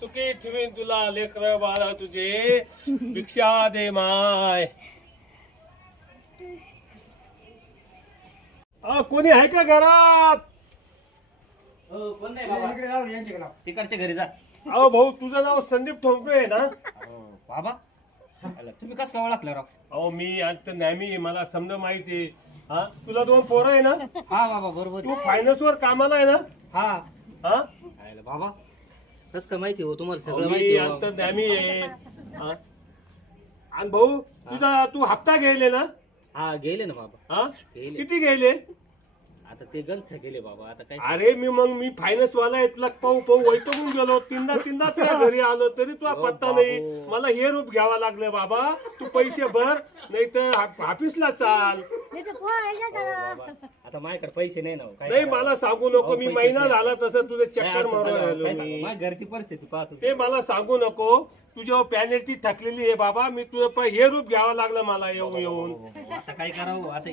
सुखी ठेवीन तुला लेकर बाळा तुझे भिक्षा दे माय. कोणी आहे का घरात? कोण नाही बाबा, तिकडच्या घरी जा. अहो भाऊ तुझं नाव संदीप ठोंबरे आहे ना? बाबा तुम्ही कसं काय ओळखलं राव? अहो मी आता नेहमी मला समजा माहिती आहे. हा तुला 2 पोरं आहे ना? हा बाबा बरोबर तू फायनान्स वर कामाला आहे ना? हा हा बाबा कसं काय माहिती हो तुम्हाला सगळं मी माहिती आता नेहमी आहे. हा? आणि भाऊ तू हप्ता गेले ना? हा गेले ना बाबा. हा गेले. किती गेले? आता ते गलत गेले बाबा. आता काय अरे मी फायनान्स वाला आहे तुला पाहू वैतकून गेलो. तीनदा तुझ्या घरी आलो तरी तुला पत्ता नाही. मला हे रूप घ्यावा लागलं बाबा. तू पैसे भर नाही तर ऑफिसला चाल. बाबा आता माझ्याकडे पैसे नाही ना हो. काय नाही करावं? मला सांगू नको. मी महिना झाला तसं तुझं चक्कर मारून राहिलो काय मी. सांगू? माझ्या घरची परिस्थिती पाहतो. ते मला सांगू नको. तुझ्या पॅनेलची थकलेली आहे बाबा. मी तुझं हे रूप घ्यावं लागलं मला येऊन आता काय करावं आता